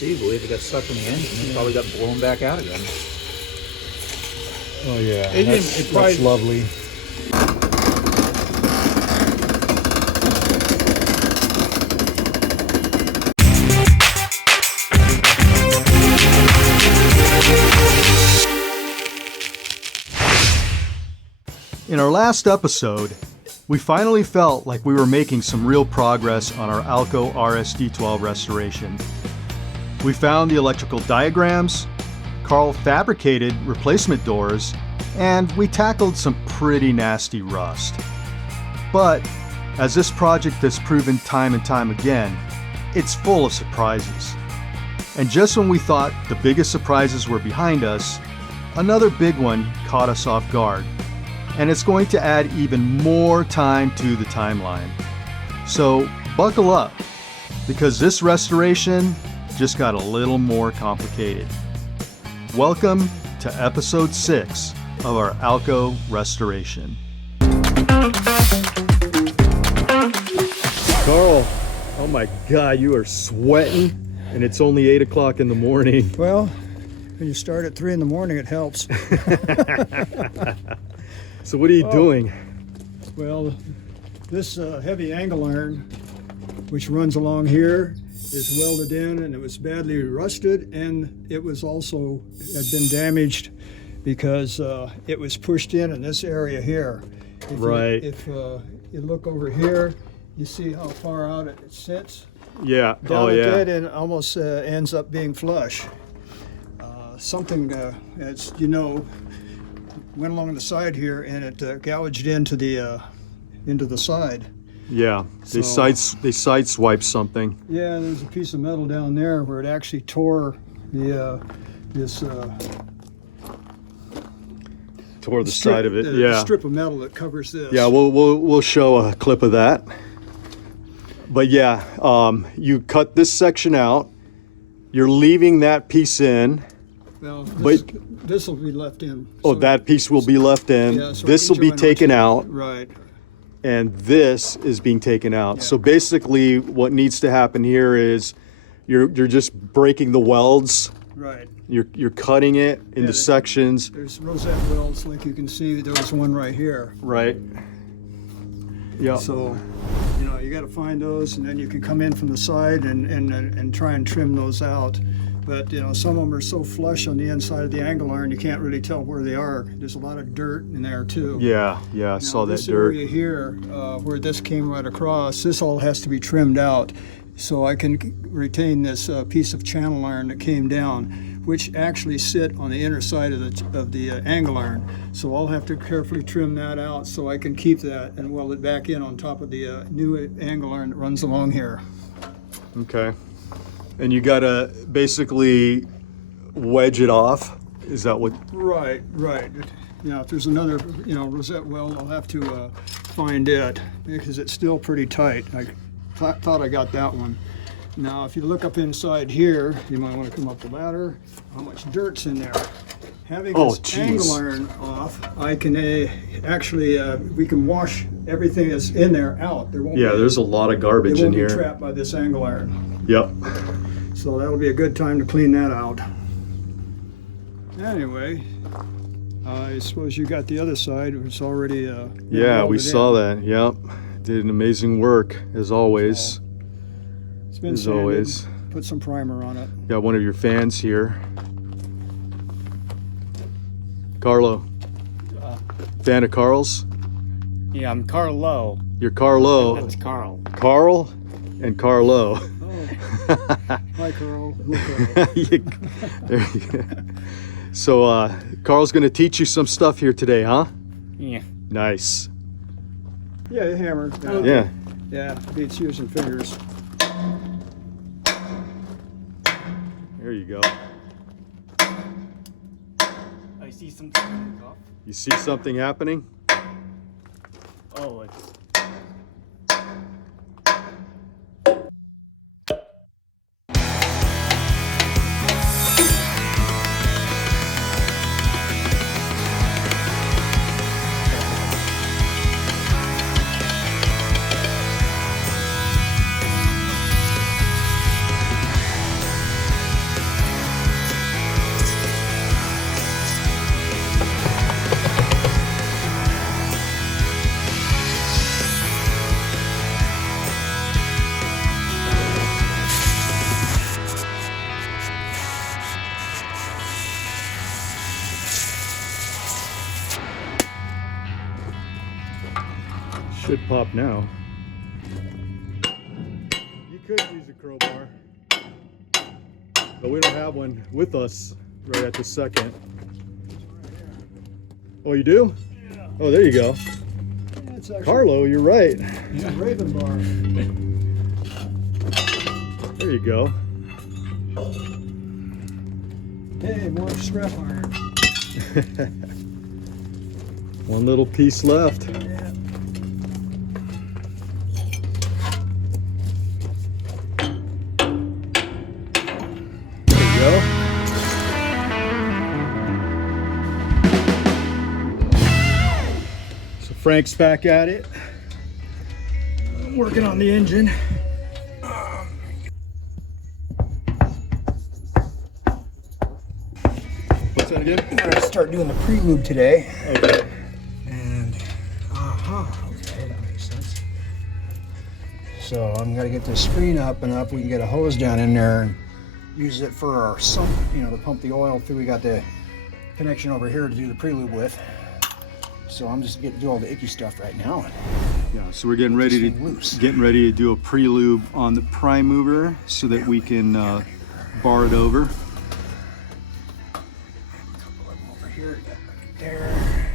conceivably, if it got stuck in the engine, it probably got blown back out again. Oh yeah, That's lovely. In our last episode, we finally felt like we were making some real progress on our ALCO RSD-12 restoration. We found the electrical diagrams, Carl fabricated replacement doors, and we tackled some pretty nasty rust. But, as this project has proven time and time again, it's full of surprises. And just when we thought the biggest surprises were behind us, another big one caught us off guard. And it's going to add even more time to the timeline. So buckle up, because this restoration just got a little more complicated. Welcome to episode 6 of our ALCO restoration. Carl, oh my God, you are sweating, and it's only 8 o'clock in the morning. Well, when you start at 3 in the morning, it helps. So what are you doing? Well, this heavy angle iron, which runs along here, is welded in, and it was badly rusted, and it was also had been damaged because it was pushed in this area here. If you look over here, you see how far out it sits. Yeah. Down at that end almost ends up being flush. Something, as you know, went along the side here, and it gouged into the side. Yeah, they sideswiped something. Yeah, there's a piece of metal down there where it actually tore the side of it. The strip of metal that covers this. Yeah, we'll show a clip of that. But yeah, you cut this section out. You're leaving that piece in. Well, this will be left in. Oh, that piece will be left in. Yeah, so this will be taken out. Right. And this is being taken out. Yeah. So basically what needs to happen here is you're just breaking the welds. Right. You're cutting it into sections. There's rosette welds, like you can see. There was one right here. Right. Yeah. So, you got to find those, and then you can come in from the side and try and trim those out. But some of them are so flush on the inside of the angle iron, you can't really tell where they are. There's a lot of dirt in there too. Yeah, I saw that dirt. This area here, where this came right across, this all has to be trimmed out, so I can retain this piece of channel iron that came down, which actually sit on the inner side of the angle iron. So I'll have to carefully trim that out so I can keep that and weld it back in on top of the new angle iron that runs along here. Okay. And you gotta basically wedge it off. Is that what? Right. If there's another, rosette weld, I'll have to find it because it's still pretty tight. I thought I got that one. Now, if you look up inside here, you might want to come up the ladder. How much dirt's in there? Having this angle iron off, I can we can wash everything that's in there out. There's a lot of garbage in here. It won't be trapped by this angle iron. Yep. So that'll be a good time to clean that out. Anyway, I suppose you got the other side. It's already yeah, we saw that. Yep. Did an amazing work as always. It's been sanded. Put some primer on it. Got one of your fans here. Carlo. Fan of Carl's? Yeah, I'm Carlo. You're Carlo. That's Carl. Carl and Carlo. Hi, Carl. There you go. So Carl's going to teach you some stuff here today, huh? Yeah. Nice. Yeah, the hammer. Yeah. Yeah, beats using fingers. There you go. I see something. You see something happening? Oh, it's... Should pop now. You could use a crowbar, but we don't have one with us right at the second. Oh, you do? Yeah. Oh, there you go. Yeah, it's actually, Carlo, you're right. it's a Raven bar. There you go. Hey, more scrap iron. One little piece left. Yeah. There you go. So Frank's back at it. Working on the engine. What's that again? I'm gonna start doing the pre-lube today. Okay. And, okay, that makes sense. So I'm gonna get this screen up and up. We can get a hose down in there and use it for our sump, you know, to pump the oil through. We got the connection over here to do the pre-lube with. So I'm just getting to do all the icky stuff right now. Yeah, so we're getting ready to do a pre-lube on the prime mover so that we can bar it over. Over here, right there.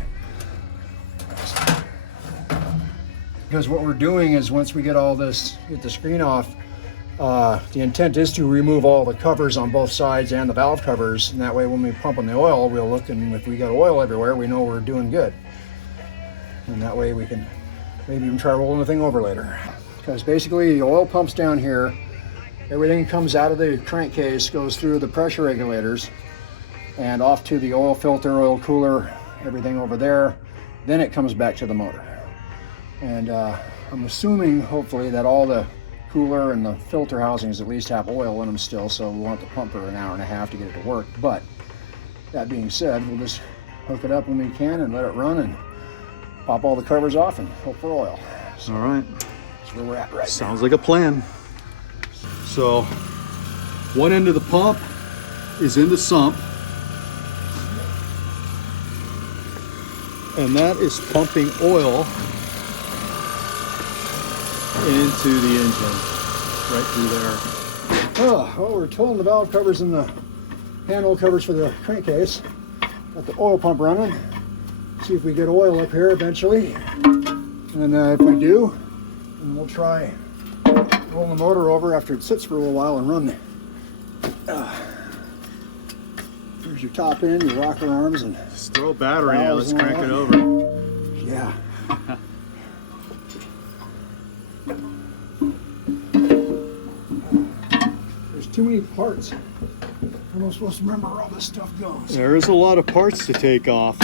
Because what we're doing is once we get all this, get the screen off, the intent is to remove all the covers on both sides and the valve covers, and that way when we pump on the oil, we'll look, and if we got oil everywhere, we know we're doing good. And that way we can maybe even try rolling the thing over later. Because basically the oil pumps down here, everything comes out of the crankcase, goes through the pressure regulators and off to the oil filter, oil cooler, everything over there. Then it comes back to the motor. And I'm assuming, hopefully, that all the cooler and the filter housings at least have oil in them still, so we won't have to pump for an hour and a half to get it to work. But that being said, we'll just hook it up when we can and let it run and pop all the covers off and hope for oil. So All right. that's where we're at right Sounds like a plan. So one end of the pump is in the sump, and that is pumping oil into the engine right through there. now. Well, we're towing the valve covers and the handle covers for the crankcase. Got the oil pump running. See if we get oil up here eventually. And if we do, then we'll try rolling the motor over after it sits for a little while and run. There's your top end, your rocker arms, and Just throw a battery in, let's Valves and crank all it that. over. yeah. There's too many parts. I'm not supposed to remember where all this stuff goes. There is a lot of parts to take off.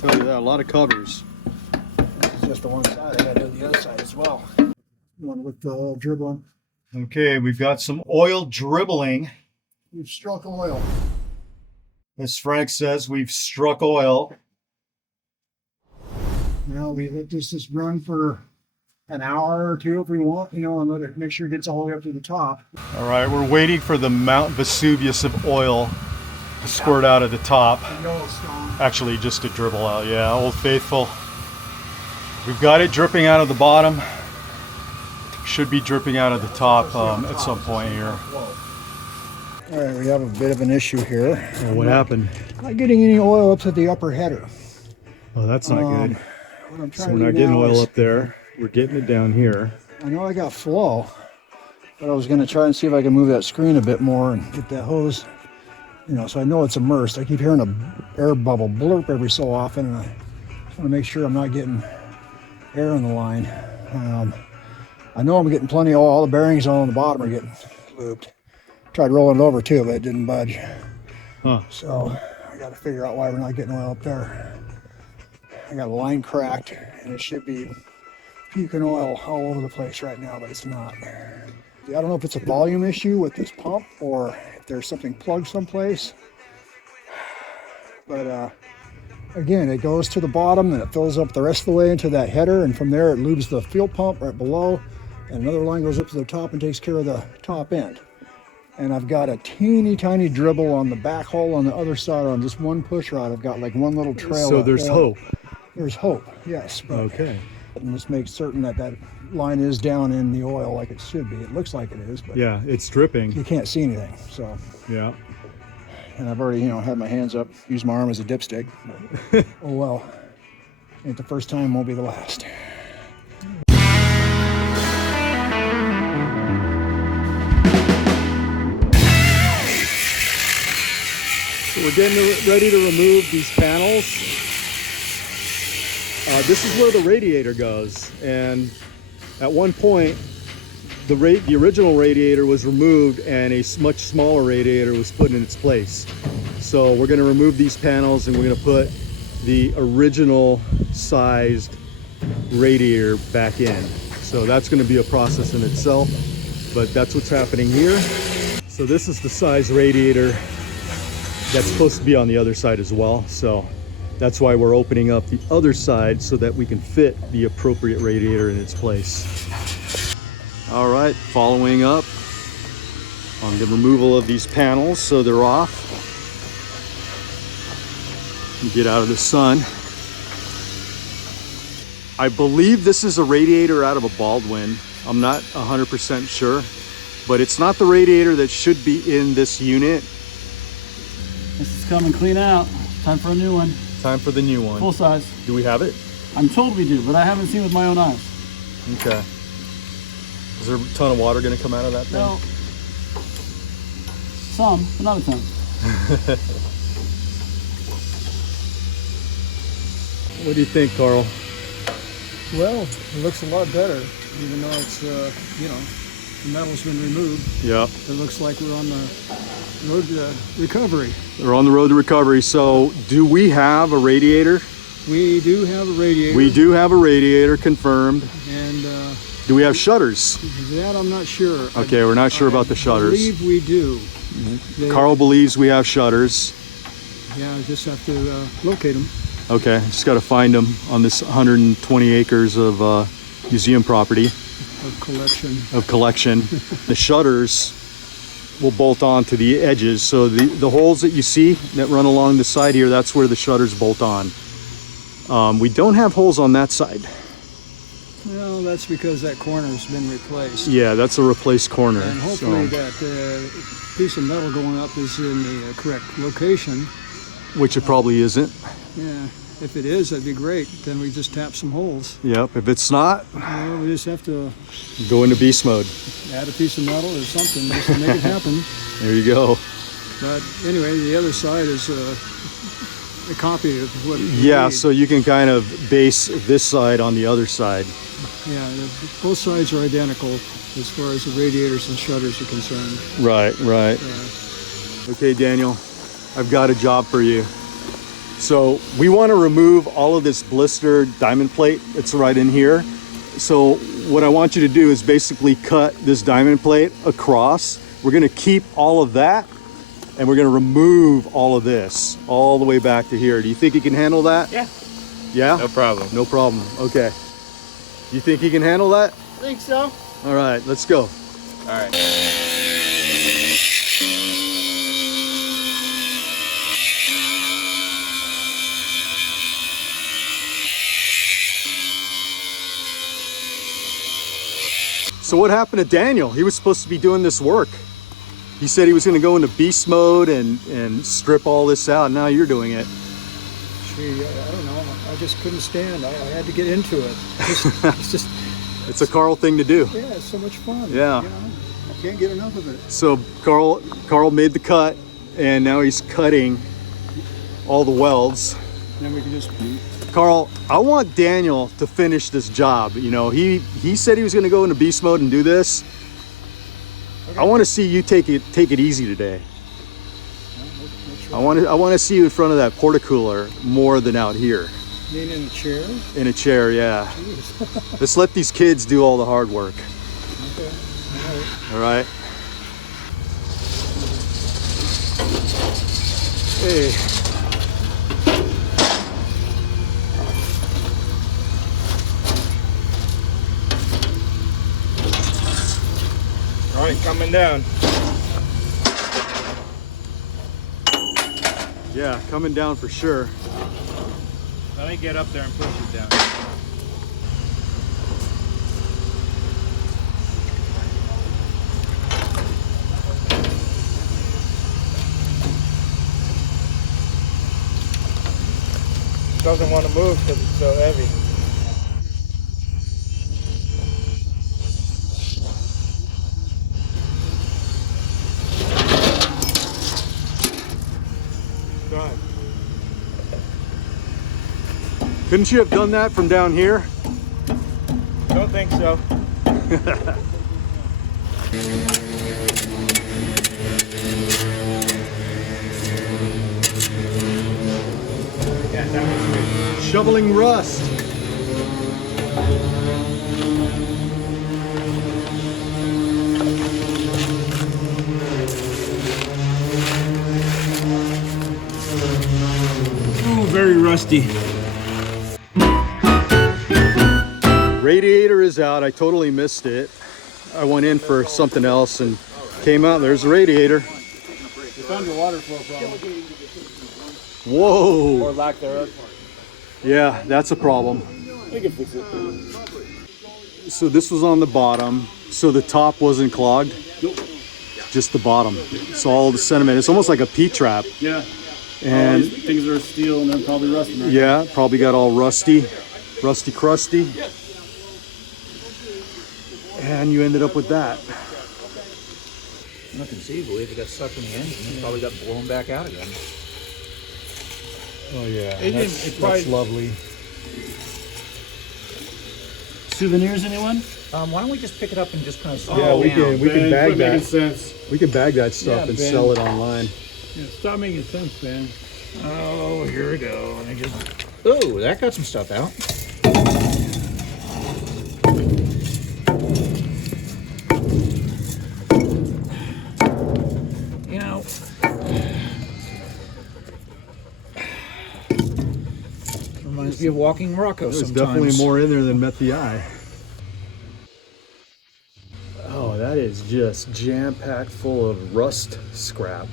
Tell you that, a lot of covers. This is just the one side. I gotta do the other side as well. You want to look the oil dribbling? Okay, we've got some oil dribbling. We've struck oil. As Frank says, we've struck oil. Now we let this just run for an hour or two if we want, you know, and let it make sure it gets all the way up to the top. All right, we're waiting for the Mount Vesuvius of oil to squirt out of the top. Yellowstone. Actually, just to dribble out, yeah, Old Faithful. We've got it dripping out of the bottom. Should be dripping out of the top at some point here. All right, we have a bit of an issue here. What happened? Not getting any oil up to the upper header. Oh, that's not good. What I'm So trying we're to not do getting now oil is, up there. We're getting it down here. I know I got flow, but I was going to try and see if I can move that screen a bit more and get that hose, you know, so I know it's immersed. I keep hearing a air bubble blurp every so often, and I just want to make sure I'm not getting air in the line. I know I'm getting plenty of oil. All the bearings on the bottom are getting looped. Tried rolling it over too, but it didn't budge. Huh. So I got to figure out why we're not getting oil up there. I got a line cracked, and it should be puking oil all over the place right now, but it's not. I don't know if it's a volume issue with this pump or if there's something plugged someplace. But again, it goes to the bottom and it fills up the rest of the way into that header, and from there it lubes the fuel pump right below, and another line goes up to the top and takes care of the top end. And I've got a teeny tiny dribble on the back hole on the other side on just one push rod. I've got like one little trail. So of there's oil. hope. There's hope, yes. But Okay. And just make certain that that line is down in the oil like it should be. It looks like it is, but Yeah, it's dripping. you can't see anything. So, Yeah. and I've already, had my hands up, used my arm as a dipstick. But, oh well, ain't the first time, won't be the last. So we're getting ready to remove these panels. This is where the radiator goes, and at one point the original radiator was removed and a much smaller radiator was put in its place. So we're going to remove these panels and we're going to put the original sized radiator back in. So that's going to be a process in itself, but that's what's happening here. So this is the size radiator that's supposed to be on the other side as well. So that's why we're opening up the other side so that we can fit the appropriate radiator in its place. All right, following up on the removal of these panels so they're off. Get out of the sun. I believe this is a radiator out of a Baldwin. I'm not 100% sure, but it's not the radiator that should be in this unit. This is coming clean out. Time for a new one. Time for the new one. Full size. Do we have it? I'm told we do, but I haven't seen with my own eyes. Okay. Is there a ton of water going to come out of that thing? No. Some, but not a ton. What do you think, Carl? Well, it looks a lot better, even though it's, the metal's been removed. Yeah. It looks like we're on the road to recovery. We're on the road to recovery. So do we have a radiator? We do have a radiator. We do have a radiator confirmed. And Do we have shutters? that I'm not sure. Okay, we're not sure about the I shutters. believe we do. They- Carl believes we have shutters. Yeah, I just have to locate them. Okay, just got to find them on this 120 acres of museum property Of collection. The shutters will bolt on to the edges. So the holes that you see that run along the side here, that's where the shutters bolt on. We don't have holes on that side. Well, that's because that corner's been replaced. Yeah, that's a replaced corner. And hopefully so, that piece of metal going up is in the correct location. which it probably isn't. Yeah, if it is, that'd be great. Then we just tap some holes. Yep, if it's not, Well, we just have to go into beast mode. add a piece of metal or something just to make it happen. There you go. But anyway, the other side is a copy of what we Yeah, need. so you can kind of base this side on the other side. Yeah, both sides are identical as far as the radiators and shutters are concerned. Right. Okay, Daniel, I've got a job for you. So we want to remove all of this blistered diamond plate that's right in here. So what I want you to do is basically cut this diamond plate across. We're going to keep all of that, and we're going to remove all of this all the way back to here. Do you think you can handle that? Yeah. Yeah? No problem. No problem. Okay. You think you can handle that? I think so. All right, let's go. All right. So what happened to Daniel? He was supposed to be doing this work. He said he was going to go into beast mode and strip all this out. Now you're doing it. Gee, I don't know. I just couldn't stand. I had to get into it. It's just, It's a Carl thing to do. yeah, it's so much fun. Yeah. I can't get enough of it. So Carl made the cut, and now he's cutting all the welds. And then we can just Carl, I want Daniel to finish this job. You know, he said he was going to go into beast mode and do this. Okay. I want to see you take it easy today. We'll I want to see you in front of that porta-cooler more than out here. Being in a chair. In a chair, yeah. Jeez. Let's let these kids do all the hard work. Okay. All right. Hey. All right, coming down. Yeah, coming down for sure. Let me get up there and push it down. doesn't want to move because it's so heavy. Done. Couldn't you have done that from down here? Don't think so. Yeah, that was good. Shoveling rust. Ooh, very rusty. Radiator is out. I totally missed it. I went in for something else and came out. There's the radiator. You found your water flow problem. Whoa. Or lack thereof. Yeah, that's a problem. We can fix it. So this was on the bottom. So the top wasn't clogged? Nope. Just the bottom. So all the sediment. It's almost like a P-trap. Yeah. And Things are steel and then probably rusting. Right? yeah, probably got all rusty, crusty. And you ended up with that. Not conceivably, if it got stuck in the engine, it probably got blown back out again. Oh yeah, It's that's lovely. Souvenirs, anyone? Why don't we just pick it up and just kind of Yeah, we can bag quit that. making sense. We can bag that stuff Yeah, and Ben. sell it online. Yeah, stop making sense, man. Oh, here we go. Let me just. Oh, that got some stuff out. You know, reminds me of walking Morocco There's sometimes. definitely more in there than met the eye. Oh, that is just jam-packed full of rust scrap.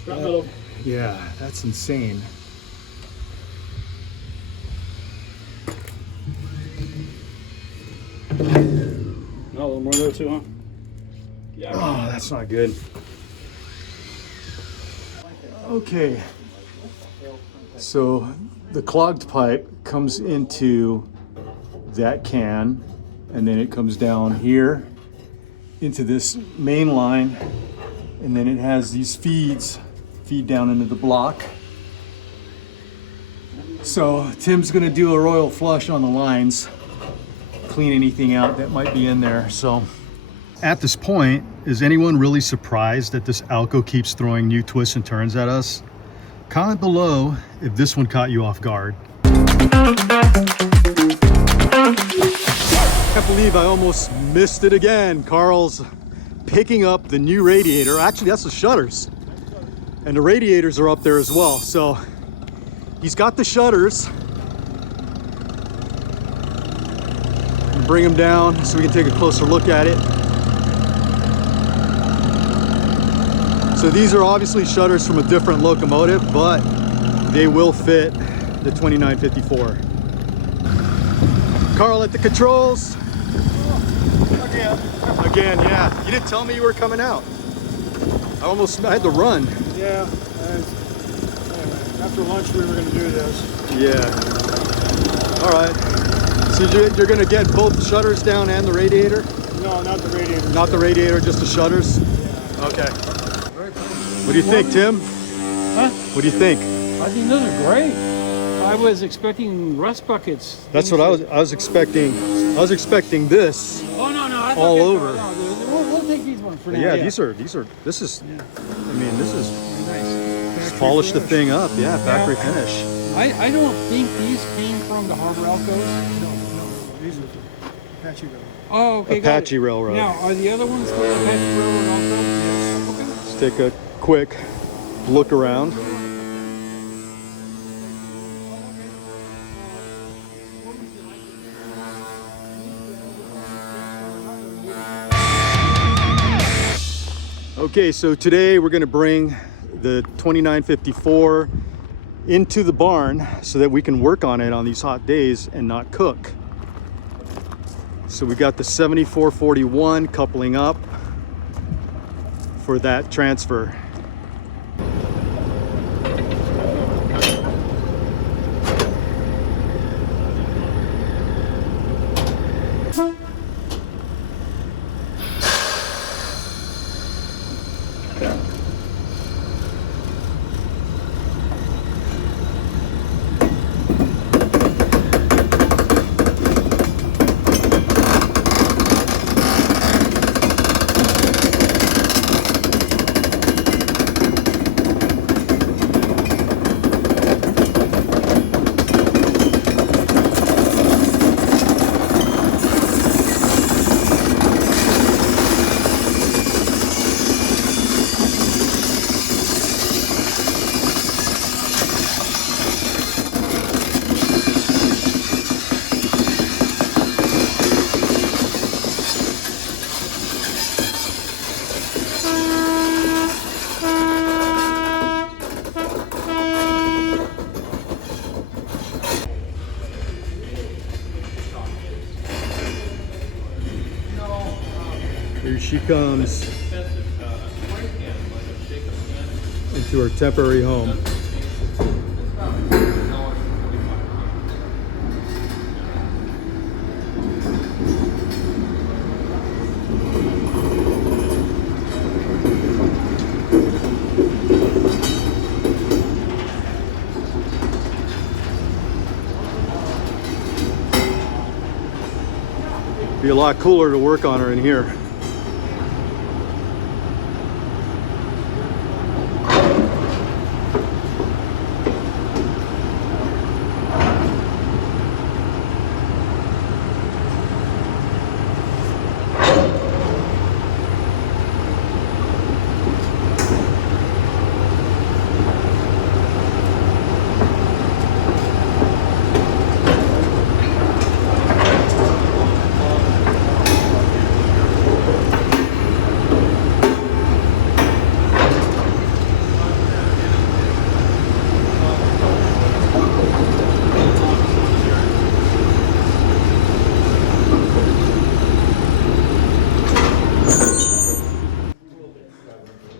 Scrap metal. Yeah, that's insane. No, a little more there too, huh? Yeah. Oh, that's not good. Okay, so the clogged pipe comes into that can, and then it comes down here into this main line, and then it has these feed down into the block. So Tim's gonna do a royal flush on the lines, clean anything out that might be in there. So at this point, is anyone really surprised that this ALCO keeps throwing new twists and turns at us? Comment below if this one caught you off guard. Can't believe I almost missed it again. Carl's picking up the new radiator. Actually, that's the shutters. And the radiators are up there as well. So he's got the shutters. Bring them down so we can take a closer look at it. So these are obviously shutters from a different locomotive, but they will fit the 2954. Carl at the controls. Again, yeah. You didn't tell me you were coming out. I had to run. Yeah, after lunch we were going to do this. Yeah. All right. So you're going to get both shutters down and the radiator? No, not the radiator. Not the radiator, just the shutters? Yeah. Okay. What do you think, Tim? Huh? What do you think? I think those are great. I was expecting rust buckets. That's what I was expecting. I was expecting this. Oh no, that's all okay. over. No, we'll take these ones for now. Yeah, these are, this is, Yeah. I mean, this is, Nice. just polish the thing up. Yeah, factory finish. I don't think these came from the Harbor ALCOs. No, these are Apache Railroad. Oh, okay, Apache got it. Railroad. Now, are the other ones called Apache Railroad also? Yes. Okay. Let's take a quick look around. Okay, so today we're going to bring the 2954 into the barn so that we can work on it on these hot days and not cook. So we got the 7441 coupling up for that transfer. Here she comes into her temporary home. Be a lot cooler to work on her in here.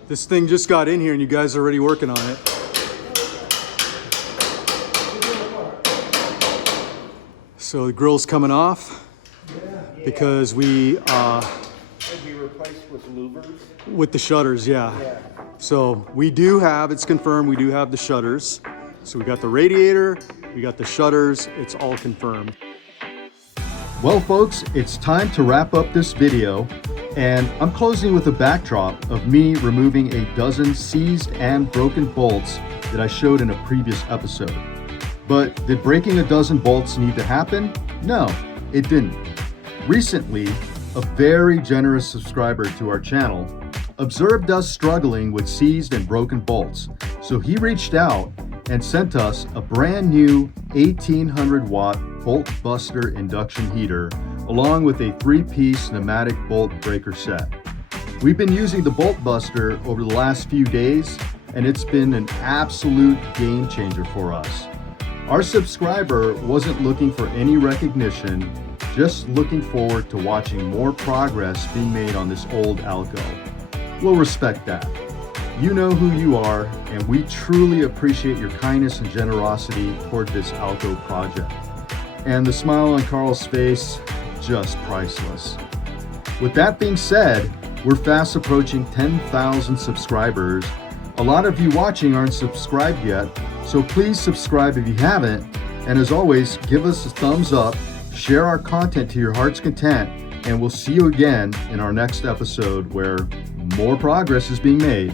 This thing just got in here and you guys are already working on it. So the grill's coming off because we replaced with louvers. with the shutters, yeah. So we do have, it's confirmed, we do have the shutters. So we got the radiator, we got the shutters, it's all confirmed. Well folks, it's time to wrap up this video, and I'm closing with a backdrop of me removing a dozen seized and broken bolts that I showed in a previous episode. But did breaking a dozen bolts need to happen? No, it didn't. Recently, a very generous subscriber to our channel observed us struggling with seized and broken bolts, so he reached out and sent us a brand new 1800 watt bolt buster induction heater along with a 3-piece pneumatic bolt breaker set. We've been using the bolt buster over the last few days and it's been an absolute game changer for us. Our subscriber wasn't looking for any recognition, just looking forward to watching more progress being made on this old ALCO. We'll respect that. You know who you are, and we truly appreciate your kindness and generosity toward this ALCO project. And the smile on Carl's face, just priceless. With that being said, we're fast approaching 10,000 subscribers. A lot of you watching aren't subscribed yet, so please subscribe if you haven't. And as always, give us a thumbs up, share our content to your heart's content, and we'll see you again in our next episode where more progress is being made.